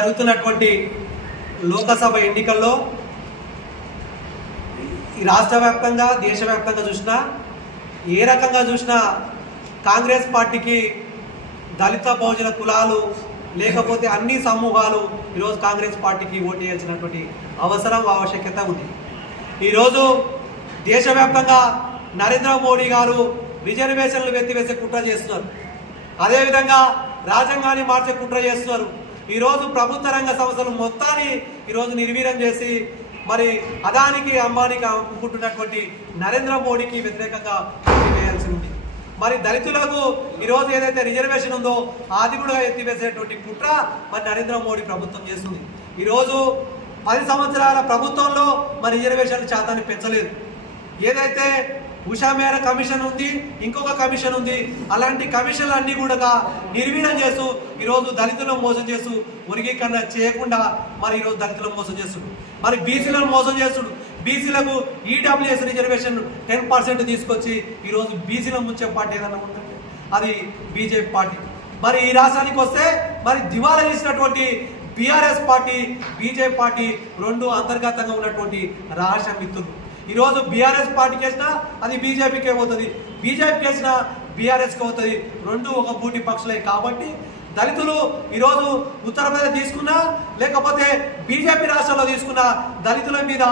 జరుగుతున్నటువంటి లోకసభ ఎన్నికల్లో ఈ రాష్ట్ర వ్యాప్తంగా దేశవ్యాప్తంగా చూసినా ఏ రకంగా చూసినా కాంగ్రెస్ పార్టీకి దళిత బహుజన కులాలు లేకపోతే అన్ని సమూహాలు ఈరోజు కాంగ్రెస్ పార్టీకి ఓటు వేయాల్సినటువంటి అవసరం ఆవశ్యకత ఉంది. ఈరోజు దేశవ్యాప్తంగా నరేంద్ర మోడీ గారు రిజర్వేషన్లు వెత్తివేసే కుట్ర చేస్తున్నారు. అదేవిధంగా రాజ్యాంగాన్ని మార్చే కుట్ర చేస్తున్నారు. ఈరోజు ప్రభుత్వ రంగ సంస్థలు మొత్తాన్ని ఈరోజు నిర్వీర్యం చేసి మరి అదానికి అంబానీకి అమ్ముకుంటున్నటువంటి నరేంద్ర మోడీకి వ్యతిరేకంగా వేయాల్సి ఉంది. మరి దళితులకు ఈరోజు ఏదైతే రిజర్వేషన్ ఉందో అది కూడా ఎత్తివేసేటువంటి కుట్ర మరి నరేంద్ర మోడీ ప్రభుత్వం చేస్తుంది. ఈరోజు పది సంవత్సరాల ప్రభుత్వంలో మరి రిజర్వేషన్లు శాతాన్ని పెంచలేదు. ఏదైతే ఉషా మేర కమిషన్ ఉంది ఇంకొక కమిషన్ ఉంది. అలాంటి కమిషన్లు అన్నీ కూడా నిర్వీర్యం చేస్తూ ఈరోజు దళితులను మోసం చేస్తూ వర్గీకరణ చేయకుండా మరి ఈరోజు దళితులను మోసం చేస్తుడు. మరి బీసీలను మోసం చేస్తుడు. బీసీలకు ఈడబ్ల్యూఎస్ రిజర్వేషన్ టెన్ పర్సెంట్ తీసుకొచ్చి ఈరోజు బీసీలను ముంచే పార్టీ ఏదన్నా ఉందంటే అది బీజేపీ పార్టీ. మరి ఈ రాష్ట్రానికి వస్తే మరి దివాలా చేసినటువంటి బీఆర్ఎస్ పార్టీ బీజేపీ పార్టీ రెండు అంతర్గతంగా ఉన్నటువంటి రాష్ట్ర మిత్రులు. ఈరోజు బీఆర్ఎస్ పార్టీకి వేసినా అది బీజేపీకే పోతుంది. బీజేపీకి వేసినా బీఆర్ఎస్కి అవుతుంది రెండు ఒక బూటి పక్షులే కాబట్టి దళితులు ఈరోజు ఉత్తరప్రదేశ్ తీసుకున్నా లేకపోతే బీజేపీ రాష్ట్రంలో తీసుకున్న దళితుల మీద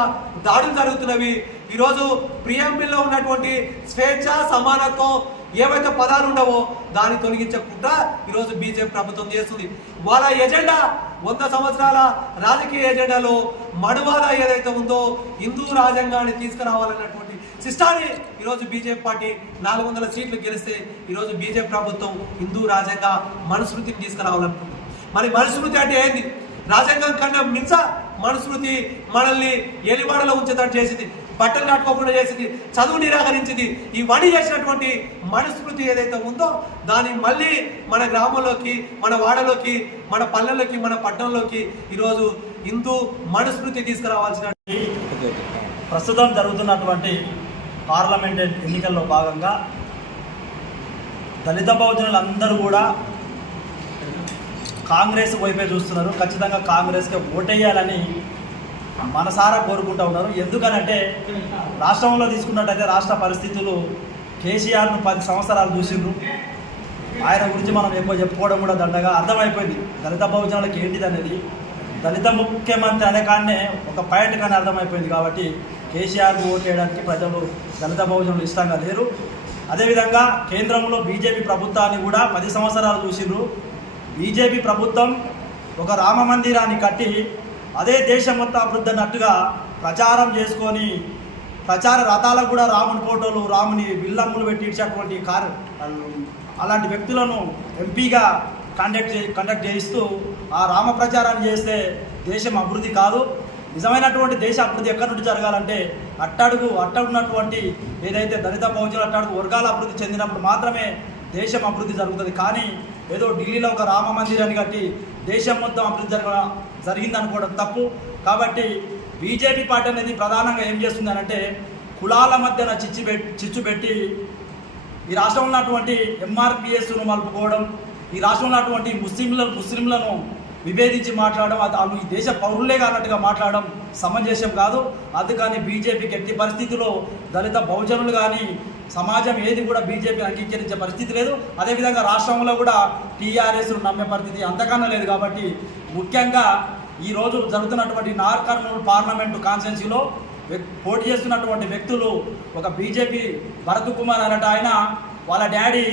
దాడులు జరుగుతున్నవి. ఈరోజు ప్రియాంబిల్లో ఉన్నటువంటి స్వేచ్ఛ సమానత్వం ఏవైతే పదాలు ఉండవో దాన్ని తొలగించకుండా ఈరోజు బీజేపీ ప్రభుత్వం చేస్తుంది. వాళ్ళ ఎజెండా వంద సంవత్సరాల రాజకీయ ఎజెండాలో మడువాద ఏదైతే ఉందో హిందూ రాజ్యాంగాన్ని తీసుకురావాలన్నటువంటి సిస్టాన్ని ఈరోజు బీజేపీ పార్టీ నాలుగు వందల సీట్లు గెలిస్తే ఈరోజు బీజేపీ ప్రభుత్వం హిందూ రాజ్యాంగ మనుస్మృతిని తీసుకురావాలనుకుంటుంది. మరి మనుస్మృతి అంటే ఏంది? రాజ్యాంగం కన్నా మించ మనుస్మృతి మనల్ని ఎలివాడలో ఉంచేటట్టు చేసింది. బట్టలు కట్టుకోకుండా చేసింది చదువు నిరాకరించింది. ఇవన్నీ చేసినటువంటి మనుస్మృతి ఏదైతే ఉందో దాన్ని మళ్ళీ మన గ్రామంలోకి మన వాడలోకి మన పల్లెలోకి మన పట్టణంలోకి ఈరోజు హిందూ మనుస్మృతి తీసుకురావాల్సిన ప్రస్తుతం జరుగుతున్నటువంటి పార్లమెంట్ ఎన్నికల్లో భాగంగా దళిత బహుజనులందరూ కూడా కాంగ్రెస్ వైపే చూస్తున్నారు. ఖచ్చితంగా కాంగ్రెస్కి ఓటేయాలని మనసారా కోరుకుంటూ ఉన్నారు. ఎందుకనంటే రాష్ట్రంలో తీసుకున్నట్టయితే రాష్ట్ర పరిస్థితులు కేసీఆర్ను పది సంవత్సరాలు చూసిండ్రు. ఆయన గురించి మనం ఎక్కువ చెప్పుకోవడం కూడా దండగా అర్థమైపోయింది. దళిత బహుజనులకు ఏంటిది అనేది? దళిత ముఖ్యమంత్రి అనే కాడనే ఒక పాయింట్ కానీ అర్థమైపోయింది కాబట్టి కేసీఆర్కు ఓటు వేయడానికి ప్రజలు దళిత బహుజనులు ఇష్టంగా లేరు. అదేవిధంగా కేంద్రంలో బీజేపీ ప్రభుత్వాన్ని కూడా పది సంవత్సరాలు చూసిండ్రు. బీజేపీ ప్రభుత్వం ఒక రామ మందిరాన్ని కట్టి అదే దేశం మొత్తం అభివృద్ధి అన్నట్టుగా ప్రచారం చేసుకొని ప్రచార రథాలకు కూడా రాముని ఫోటోలు రాముని విల్లంగులు పెట్టి ఇచ్చేటువంటి కారు అలాంటి వ్యక్తులను ఎంపీగా కండక్ట్ చే కండక్ట్ చేయిస్తూ ఆ రామ ప్రచారాన్ని చేస్తే దేశం అభివృద్ధి కాదు. నిజమైనటువంటి దేశ అభివృద్ధి ఎక్కడి నుండి జరగాలంటే అట్టడుగు అట్టడున్నటువంటి ఏదైతే దళిత బహుజన అట్టడుగు వర్గాల అభివృద్ధి చెందినప్పుడు మాత్రమే దేశం అభివృద్ధి జరుగుతుంది. కానీ ఏదో ఢిల్లీలో ఒక రామ మందిరాన్ని కట్టి దేశం మొత్తం అభివృద్ధి జరగ జరిగిందనుకోవడం తప్పు. కాబట్టి బీజేపీ పార్టీ అనేది ప్రధానంగా ఏం చేస్తుంది అంటే కులాల మధ్యన చిచ్చు పెట్టి చిచ్చు పెట్టి ఈ రాష్ట్రంలో ఉన్నటువంటి ఎంఆర్పిఎస్ను మలుపుకోవడం ఈ రాష్ట్రంలో ఉన్నటువంటి ముస్లింల ముస్లింలను విభేదించి మాట్లాడడం అది వాళ్ళు ఈ దేశ పౌరులే కానట్టుగా మాట్లాడడం సమంజసం కాదు. అందుకని బీజేపీకి ఎట్టి పరిస్థితిలో దళిత బహుజనులు కానీ సమాజం ఏది కూడా బీజేపీ అంగీకరించే పరిస్థితి లేదు. అదేవిధంగా రాష్ట్రంలో కూడా టీఆర్ఎస్ నమ్మే పరిస్థితి అంతకన్నా లేదు కాబట్టి ముఖ్యంగా ఈ రోజు జరుగుతున్నటువంటి నార్ కర్నూలు పార్లమెంటు కాన్స్టెన్సీలో పోటీ చేస్తున్నటువంటి వ్యక్తులు ఒక బీజేపీ భరత్ కుమార్ అన్నట్టు ఆయన వాళ్ళ డాడీ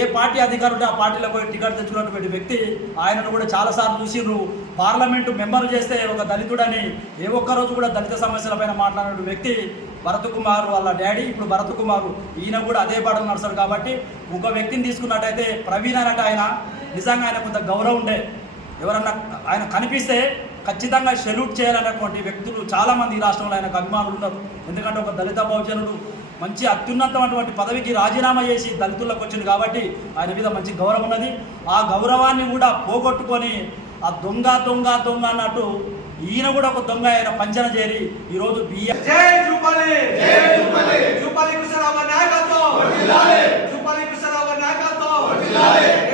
ఏ పార్టీ అధికారుడు ఆ పార్టీలో పోయి టికెట్ తెచ్చుకున్నటువంటి వ్యక్తి ఆయనను కూడా చాలాసార్లు చూసిండ్రు. పార్లమెంటు మెంబర్ చేస్తే ఒక దళితుడని ఏ ఒక్క రోజు కూడా దళిత సమస్యలపైన మాట్లాడిన వ్యక్తి భరత్ కుమార్ వాళ్ళ డాడీ. ఇప్పుడు భరత్ కుమార్ ఈయన కూడా అదే పాటలు నడుస్తాడు కాబట్టి ఒక వ్యక్తిని తీసుకున్నట్టయితే ప్రవీణ్ అన్నట్టు ఆయన నిజంగా ఆయన కొంత గౌరవం ఉండే. ఎవరన్నా ఆయన కనిపిస్తే ఖచ్చితంగా సెల్యూట్ చేయాలన్నటువంటి వ్యక్తులు చాలామంది ఈ రాష్ట్రంలో ఆయనకు అభిమానులు ఉన్నారు. ఎందుకంటే ఒక దళిత బహుజనుడు మంచి అత్యున్నతమైనటువంటి పదవికి రాజీనామా చేసి దళితులకు వచ్చింది కాబట్టి ఆయన మీద మంచి గౌరవం ఉన్నది. ఆ గౌరవాన్ని కూడా పోగొట్టుకొని ఆ దొంగ దొంగ దొంగ అన్నట్టు ఈయన కూడా ఒక దొంగ ఆయన పంచన చేరి ఈరోజు బియ్యం నాయకత్వం!